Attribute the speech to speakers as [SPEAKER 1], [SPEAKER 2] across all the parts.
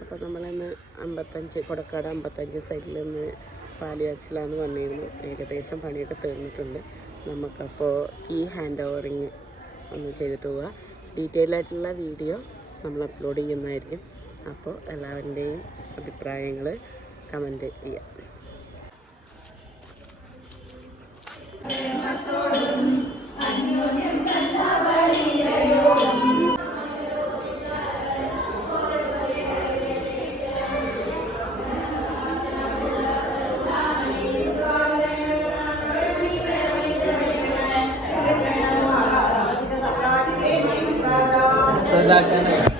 [SPEAKER 1] അപ്പോൾ നമ്മളിന്ന് അമ്പത്തഞ്ച് കൊടക്കാട് അമ്പത്തഞ്ച് സൈഡിൽ നിന്ന് പാലിയാച്ചിലാന്ന് വന്നിരുന്നു. ഏകദേശം പണിയൊക്കെ തീർന്നിട്ടുണ്ട്. നമുക്കപ്പോൾ ഈ ഹാൻഡ് ഓവറിങ് ഒന്ന് ചെയ്തിട്ട് പോവുക ഡീറ്റെയിൽ ആയിട്ടുള്ള വീഡിയോ നമ്മൾ അപ്ലോഡ് ചെയ്യുന്നതായിരിക്കും. അപ്പോൾ എല്ലാവരുടെയും അഭിപ്രായങ്ങൾ കമന്റ് ചെയ്യാം. ब्लैक है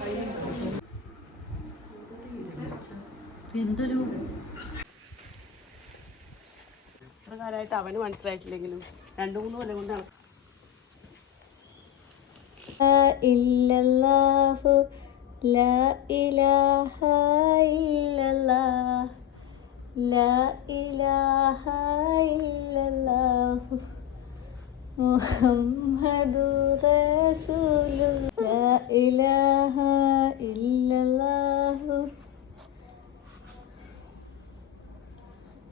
[SPEAKER 1] Thank you.
[SPEAKER 2] എന്തൊരു
[SPEAKER 1] ഇത്ര കാലമായിട്ട് അവന് മനസ്സിലായിട്ടില്ലെങ്കിലും രണ്ടു മൂന്ന് കൊല്ലം കൊണ്ടാണ്.
[SPEAKER 2] ഇല്ലല്ലാഹു ലാ ഇലാഹ ഇല്ലല്ലാഹ് ലാ ഇലാഹ ഇല്ലല്ലാഹു മുഹമ്മദു റസൂലു ലാ ഇലാഹ ഇല്ലല്ലാഹു.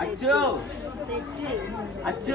[SPEAKER 3] 아쭈 아쭈